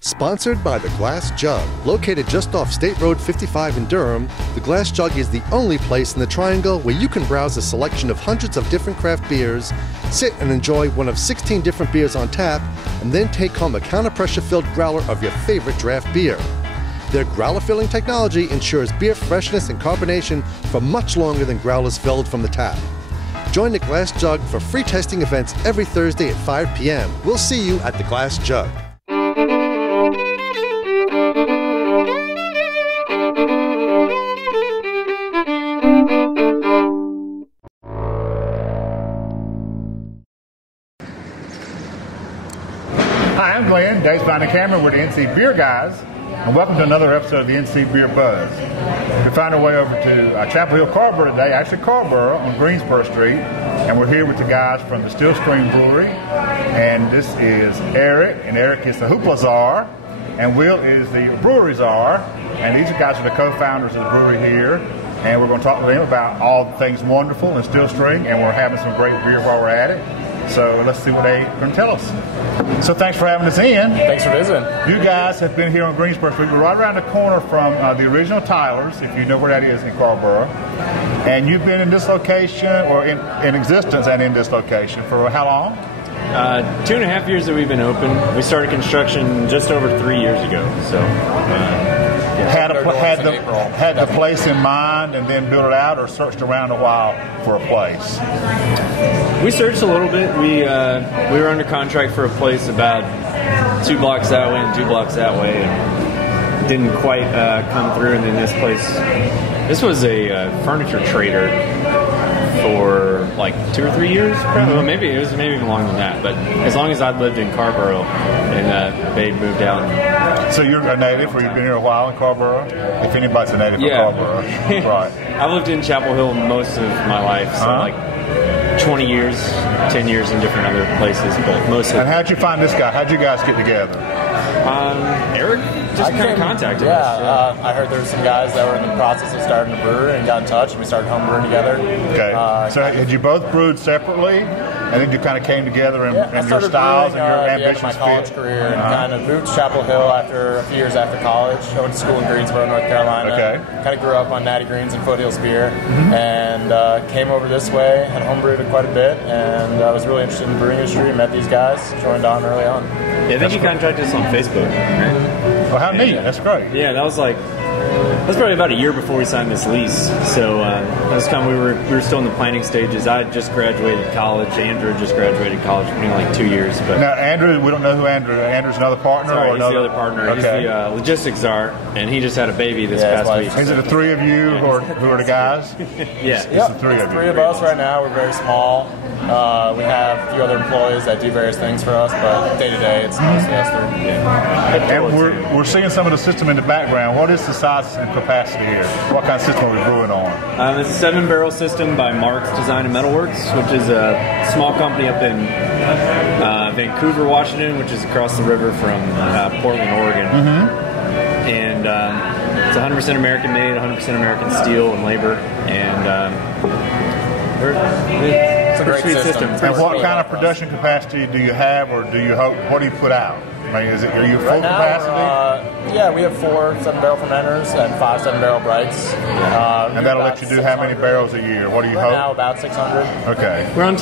Sponsored by the Glass Jug. Located just off State Road 55 in Durham, the Glass Jug is the only place in the Triangle where you can browse a selection of hundreds of different craft beers, sit and enjoy one of 16 different beers on tap, and then take home a counter-pressure-filled growler of your favorite draft beer. Their growler filling technology ensures beer freshness and carbonation for much longer than growlers filled from the tap. Join the Glass Jug for free tasting events every Thursday at 5 p.m. We'll see you at the Glass Jug. Hi, I'm Glenn, Dave's behind the camera with the NC Beer guys, and welcome to another episode of the NC Beer Buzz. We found our way over to Chapel Hill, Carrboro today, actually Carrboro on Greensboro Street, and we're here with the guys from the Steel String Brewery, and this is Eric, and Eric is the Hoopla Czar, and Will is the Brewery Czar, and these guys are the co-founders of the brewery here, and we're going to talk to them about all things wonderful in Steel String, and we're having some great beer while we're at it. So let's see what they're going to tell us. So thanks for having us in. Thanks for visiting. You guys have been here on Greensboro Street. We're right around the corner from the original Tyler's, if you know where that is in Carrboro. And you've been in this location, or in existence and in this location, for how long? 2.5 years that we've been open. We started construction just over 3 years ago. So had the place in mind and then built it out, or searched around a while for a place? We searched a little bit. We were under contract for a place about 2 blocks that way and 2 blocks that way, and didn't quite come through. And then this was a furniture trader for like 2 or 3 years, probably. Well, maybe even longer than that. But as long as I'd lived in Carrboro, and they moved out. So you're a native, or you've been here a while in Carrboro? If anybody's a native of Carrboro, right? I've lived in Chapel Hill most of my life, so like 20 years, 10 years in different other places, but mostly. And how'd you find this guy? How'd you guys get together? Eric just kind of contacted us. I heard there were some guys that were in the process of starting a brewery and got in touch, and we started homebrewing together. Okay. So had you both brewed separately, and then you kind of came together and your styles and your ambitions at the end of my college career, and kind of moved to Chapel Hill after a few years after college. I went to school in Greensboro, North Carolina. Okay. Kind of grew up on Natty Greens and Foothills beer, and came over this way and homebrewed quite a bit, and I was really interested in the brewing industry. Met these guys, joined on early on. Yeah, I think you contacted us on Facebook, right? Well, how neat. That's great. Yeah, that was probably about a year before we signed this lease. So that was kind of, we were still in the planning stages. I had just graduated college. Andrew just graduated college for like 2 years. But now, Andrew, we don't know who Andrew is. Andrew's another partner? Sorry, or he's the other partner. Okay. He's the logistics czar, and he just had a baby this past week. Is it the three of you who are the guys? Yeah. It's the three of you. Three of us right now. We're very small. We have a few other employees that do various things for us, but day to day, it's mostly us three. Yeah. And we're seeing some of the system in the background. What is the size and capacity here? What kind of system are we brewing on? It's a 7-barrel system by Mark's Design and Metalworks, which is a small company up in Vancouver, Washington, which is across the river from Portland, Oregon. And it's 100% American made, 100% American steel and labor, and it's a great system. And what kind of production capacity do you have, or do you hope? What do you put out? I mean, are you full capacity? Yeah, we have 4 7-barrel fermenters and 5 7-barrel brights. And that'll let you do how many barrels a year? What do you hope? Now about 600. Okay. We're on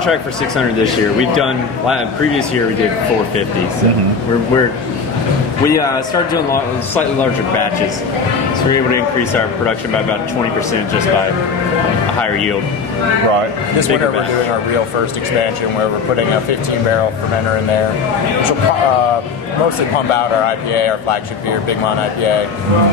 track for 600 this year. We've done previous year we did 450. So we started doing slightly larger batches, so we're able to increase our production by about 20% just by a higher yield. Right. This winter we're doing our real first expansion where we're putting a 15-barrel fermenter in there, which will mostly pump out our IPA, our flagship beer, Big Mon IPA.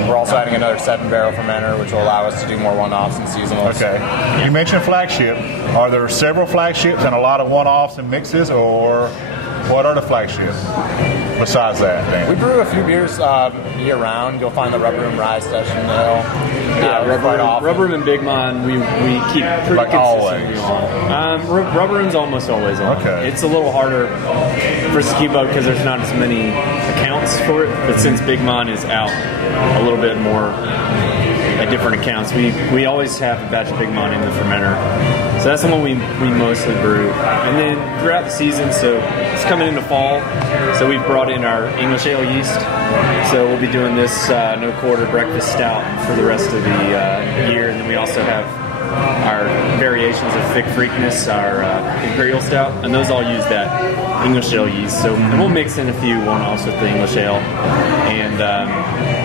We're also adding another 7-barrel fermenter, which will allow us to do more one-offs and seasonals. Okay. You mentioned flagship. Are there several flagships and a lot of one-offs and mixes, or what are the flagships besides that? Dan? We brew a few beers year-round. You'll find the Rubber Room Rye Session Ale. Rubber Room and Big Mon, we keep pretty consistently on. Rubber Room's almost always on. Okay. It's a little harder for us to keep up because there's not as many accounts for it, but since Big Mon is out a little bit more at different accounts, we always have a batch of Big Mon in the fermenter. So that's the one we mostly brew. And then throughout the season, so it's coming into fall, so we've brought in our English ale yeast. So we'll be doing this no quarter breakfast stout for the rest of the year. And then we also have our variations of Thick Freakness, our Imperial Stout, and those all use that English ale yeast. So and we'll mix in a few one-offs with the English ale. And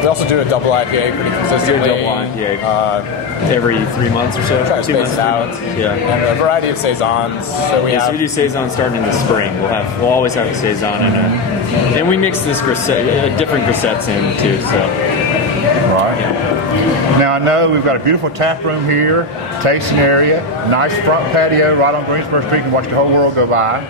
we also do a double IPA pretty consistently. Do a double IPA every 3 months or so. Try to 2 months, space it out. Yeah. And a variety of saisons. So we do saison starting in the spring. We'll always have a saison and we mix this different grisettes in too. So. Right. Yeah. Now I know we've got a beautiful tap room here, tasting area, nice front patio right on Greensboro Street. You can watch the whole world go by.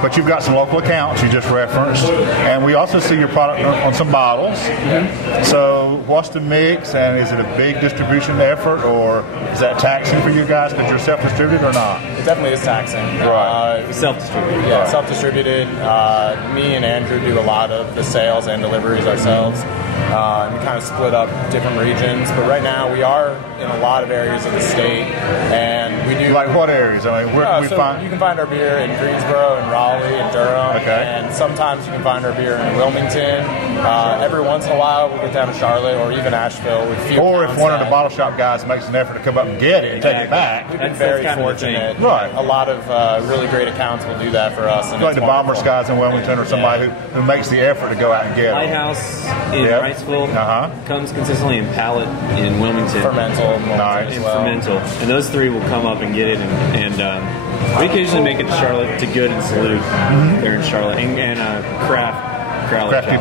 But you've got some local accounts you just referenced, and we also see your product on some bottles. Mm-hmm. So what's the mix, and is it a big distribution effort, or is that taxing for you guys because you're self-distributed or not? It definitely is taxing. Right. Self-distributed. Yeah, self-distributed. Me and Andrew do a lot of the sales and deliveries ourselves. And we kind of split up different regions, but right now we are in a lot of areas of the state, and we do. Like what areas? I mean, where can we find? You can find our beer in Greensboro and Raleigh and Durham, and sometimes you can find our beer in Wilmington. Every once in a while, we'll get down to Charlotte or even Asheville with few. Or if one of the bottle shop guys makes an effort to come up and get it and take it back. We've been very fortunate. Right. A lot of really great accounts will do that for us. And like the Bombers guys in Wilmington or somebody who makes the effort to go out and get it. Lighthouse in Wrightsville comes consistently in Pallet in Wilmington. Fermental. Nice. And Fermental. And those three will come up and get it. And we occasionally make it to Charlotte, to Good and Salute there in Charlotte. And Crafty.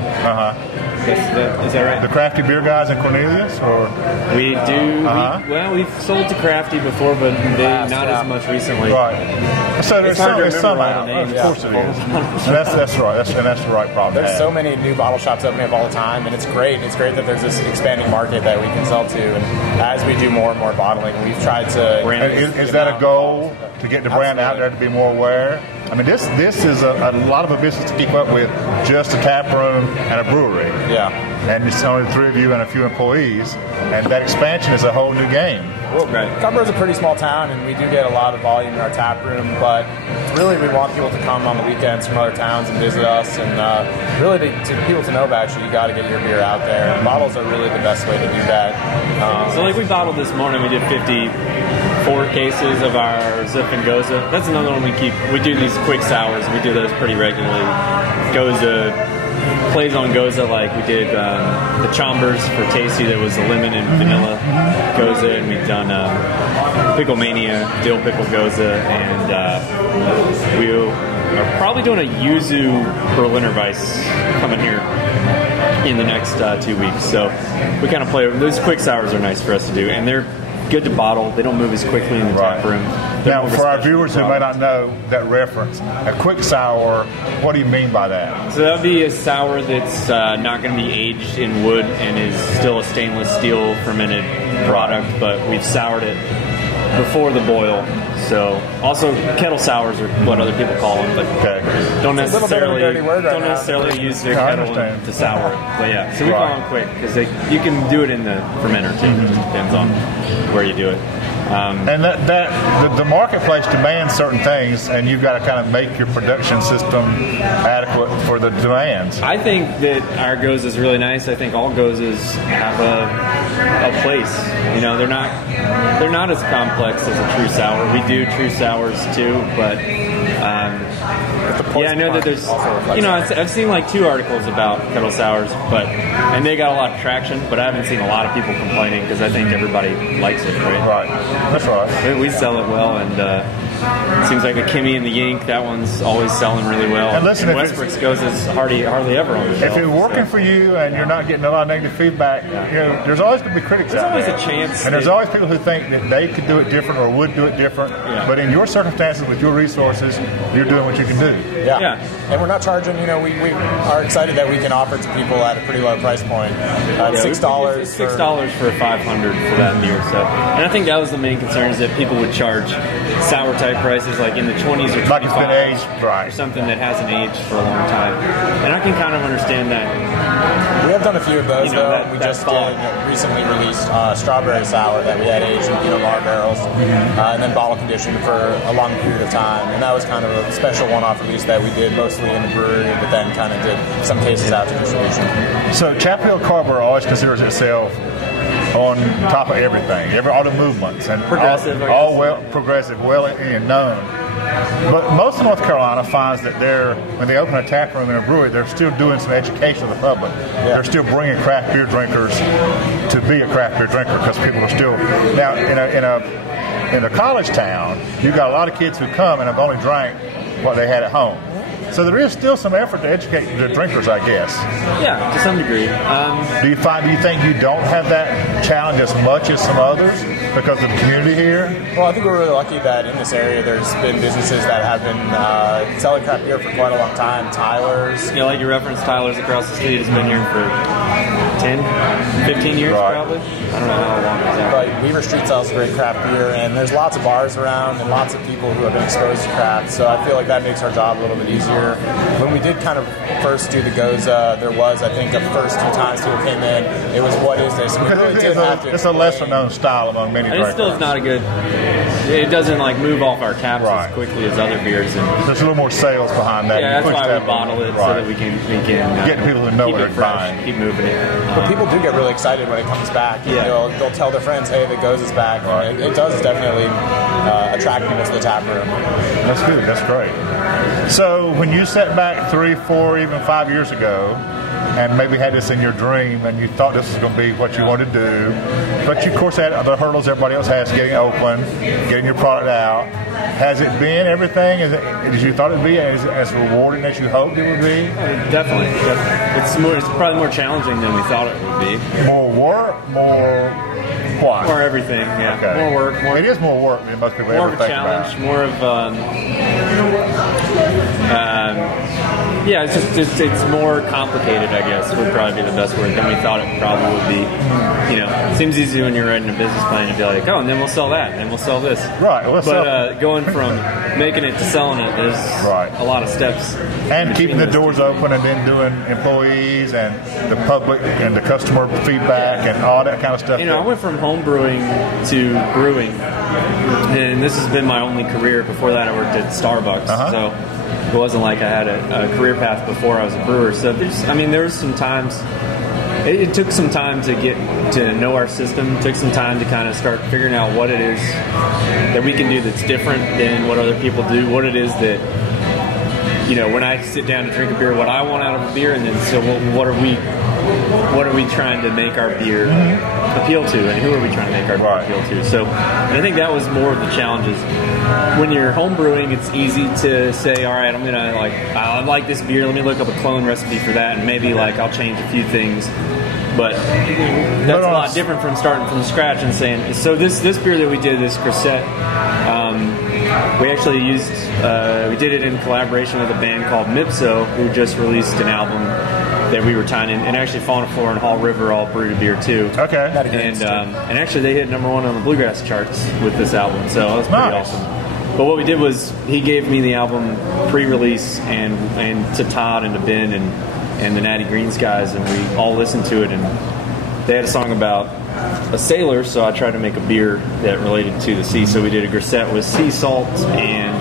Is that right? The Crafty beer guys in Cornelius, or we do. We've sold to Crafty before, but not as much recently. Right. So there's some out. Of course it is. And that's right. That's the right problem. There's so many new bottle shops opening up all the time, and it's great. It's great that there's this expanding market that we can sell to. And as we do more and more bottling, we've tried to. Is that a goal to get the brand out there to be more aware? I mean, this is a lot of a business to keep up with, just a tap room and a brewery. Yeah. And it's only the three of you and a few employees, and that expansion is a whole new game. Well, Carrboro's a pretty small town, and we do get a lot of volume in our tap room, but really we want people to come on the weekends from other towns and visit us, and really to people to know about you got to get your beer out there. And bottles are really the best way to do that. So like we bottled this morning, we did 54 cases of our Zip and Goza. That's another one we keep. We do these quick sours. We do those pretty regularly. Goza plays on Goza, like we did the Chambers for Tasty that was a lemon and vanilla Goza, and we've done Pickle Mania, Dill Pickle Goza, and we are probably doing a Yuzu Berliner Weiss coming here in the next 2 weeks. So we kind of play. Those quick sours are nice for us to do, and they're good to bottle. They don't move as quickly in the tap room. Now, for our viewers who may not know that reference, a quick sour, what do you mean by that? So that would be a sour that's not going to be aged in wood and is still a stainless steel fermented product, but we've soured it before the boil. So also kettle sours are what other people call them, but don't necessarily use their kettle to sour it. But yeah, so we call them quick because you can do it in the fermenter too. It just depends on where you do it. And the marketplace demands certain things, and you've got to kind of make your production system adequate for the demands. I think that our Goza is really nice. I think all Gozas have a place. You know, they're not as complex as a true sour. We do true sours too, but I know that there's, I've seen like 2 articles about kettle sours, and they got a lot of traction, but I haven't seen a lot of people complaining because I think everybody likes it, right? Right, that's right. We sell it well, and it seems like the Kimmy and the Yink, that one's always selling really well. And listen, Westbrook's goes is hardly ever on the shelf. If it's working for you and you're not getting a lot of negative feedback, there's always going to be critics out there. There's always a chance. And there's always people who think that they could do it different or would do it different. Yeah. But in your circumstances, with your resources, you're doing what you can do. Yeah. And we're not charging, we are excited that we can offer to people at a pretty low price point. $6. It's $6 for 500 for that beer. So, and I think that was the main concern, is that people would charge sour type bag prices like in the 20s or 25s, like it's been aged, right? Or something that hasn't aged for a long time. And I can kind of understand that. We have done a few of those, though. That, we just recently released strawberry sour that we had aged in Pinot Noir barrels, and then bottle conditioned for a long period of time. And that was kind of a special one-off release that we did mostly in the brewery, but then kind of did some cases out to distribution. So Chapel Hill Carrboro always considers itself on top of everything, all the movements, and progressive, all well progressive, well and known. But most of North Carolina finds that when they open a tap room in a brewery, they're still doing some education of the public. Yeah. They're still bringing craft beer drinkers to be a craft beer drinker, because people are still now in a college town. You've got a lot of kids who come and have only drank what they had at home. So there is still some effort to educate the drinkers, I guess. Yeah, to some degree. Do you think you don't have that challenge as much as some others because of the community here? Well, I think we're really lucky that in this area there's been businesses that have been selling craft beer for quite a long time. Tyler's. Yeah, like you referenced, Tyler's across the street has been here for 10, 15 years probably. I don't know how long exactly. But Weaver Street sells great craft beer, and there's lots of bars around and lots of people who have been exposed to craft. So I feel like that makes our job a little bit easier. When we did kind of first do the Goza, there was, I think, the first few times people came in, it was, what is this? And we really did have to. It's a lesser known style among many drinkers. It still is not a good. It doesn't like move off our taps as quickly as other beers. And there's a little more sales behind that. Yeah, that's why we bottle it so that we can get people to know what they're buying. Keep moving it. But people do get really excited when it comes back. Yeah. They'll tell their friends, hey, the Goza's back. Right. It does definitely attract people to the tap room. That's good. That's great. So when you sat back 3, 4, even 5 years ago, and maybe had this in your dream, and you thought this was going to be what you wanted to do, but you, of course, had the hurdles everybody else has, getting open, getting your product out. Has it been everything as you thought it would be, as rewarding as you hoped it would be? Definitely. It's probably more challenging than we thought it would be. More work, more what? More everything, yeah. Okay. More work. It is more work than most people ever think about. More of a challenge, more of yeah, it's more complicated, I guess, would probably be the best word than we thought it probably would be. It seems easy when you're writing a business plan to be like, oh, and then we'll sell that, and then we'll sell this. Right. But going from making it to selling it, there's a lot of steps. And keeping the doors open, and then doing employees and the public and the customer feedback and all that kind of stuff. I went from home brewing to brewing, and this has been my only career. Before that, I worked at Starbucks, so it wasn't like I had a career path before I was a brewer. So there was some times. It took some time to get to know our system. It took some time to kind of start figuring out what it is that we can do that's different than what other people do. What it is that, when I sit down to drink a beer, what I want out of a beer, and then so what are we trying to make our beer appeal to, and who are we trying to make our beer appeal to? So I think that was more of the challenges. When you're home brewing, it's easy to say, all right, I like this beer, let me look up a clone recipe for that, and maybe I'll change a few things. But that's a lot different from starting from scratch and saying, so this beer that we did, this Grisette, we actually used, we did it in collaboration with a band called Mipso, who just released an album that we were tying in, and actually Fauna Flora and Hall River all brewed a beer too. Okay. And actually they hit #1 on the bluegrass charts with this album, so that was pretty awesome. But what we did was he gave me the album pre-release and to Todd and to Ben and the Natty Greens guys, and we all listened to it, and they had a song about a sailor, so I tried to make a beer that related to the sea. So we did a Grisette with sea salt and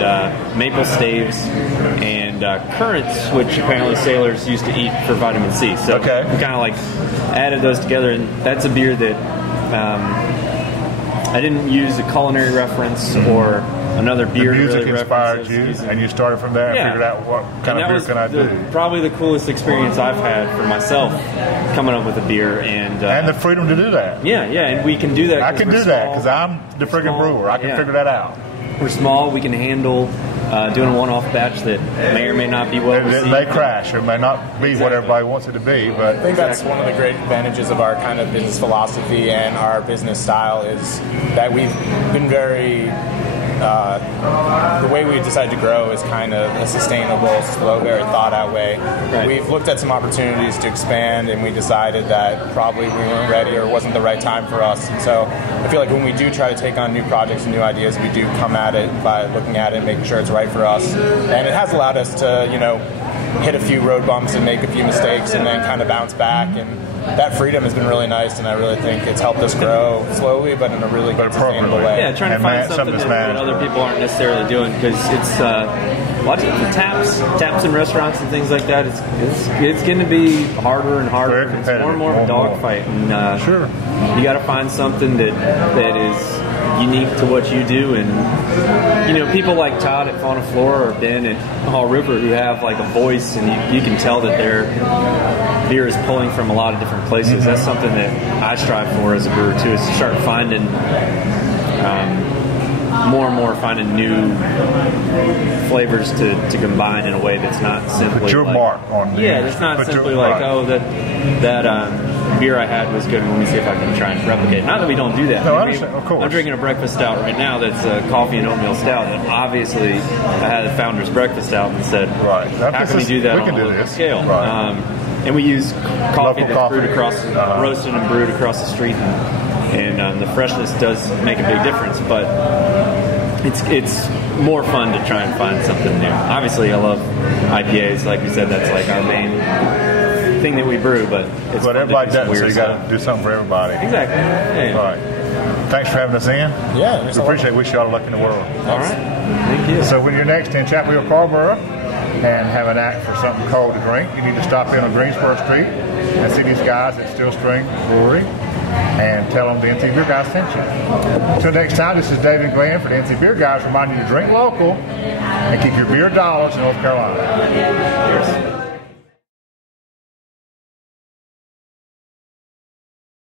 maple staves and currants, which apparently sailors used to eat for vitamin C. So we kind of added those together, and that's a beer that I didn't use a culinary reference or another beer. The music inspired you, and you started from there and figured out what kind of beer can I do. Probably the coolest experience I've had for myself coming up with a beer, and the freedom to do that. Yeah, and we can do that. I can do that because I'm the friggin' brewer. I can figure that out. We're small. We can handle doing a one-off batch that may or may not be well received. It may crash. It may not be what everybody wants it to be. But I think that's one of the great advantages of our kind of business philosophy and our business style is that we've been very the way we decided to grow is kind of a sustainable, slow, very thought-out way. Right. We've looked at some opportunities to expand, and we decided that probably we weren't ready or wasn't the right time for us. And so I feel like when we do try to take on new projects and new ideas, we do come at it by looking at it and making sure it's right for us. And it has allowed us to, hit a few road bumps and make a few mistakes and then kind of bounce back. And that freedom has been really nice, and I really think it's helped us grow slowly, but in a really good, sustainable way. Yeah, trying to find something that other people aren't necessarily doing, because it's watching the taps in restaurants and things like that. It's going to be harder and harder. It's more and more of a dogfight, and sure, you got to find something that is unique to what you do. And people like Todd at Fauna Flora or Ben at Hall River, who have like a voice, and you can tell that their beer is pulling from a lot of different places. Mm-hmm. That's something that I strive for as a brewer too, is to start finding more and more finding new flavors to combine in a way that's not simply put your mark on the that's not simply like, oh, that beer I had was good, and let me see if I can try and replicate. Not that we don't do that. No, I understand, of course. I'm drinking a breakfast stout right now that's a coffee and oatmeal stout, and obviously I had a founder's breakfast stout and said, right, how can we do that on a local scale? Right. And we use coffee that's brewed across, uh-huh, roasted and brewed across the street, and the freshness does make a big difference, but it's more fun to try and find something new. Obviously, I love IPAs, like you said, that's like our main thing that we brew, but it's but everybody doesn't, so you got stuff. to do something for everybody. Exactly. Yeah. Right. Thanks for having us in. Yeah, we appreciate it. Wish you all the luck in the world. All right. Thank you. So when you're next in Chapel Hill, Carrboro, and have an act for something cold to drink, you need to stop in on Greensboro Street and see these guys at Steel String Brewery and tell them the NC Beer Guys sent you. Until next time, this is David Glenn for the NC Beer Guys, reminding you to drink local and keep your beer dollars in North Carolina. Cheers.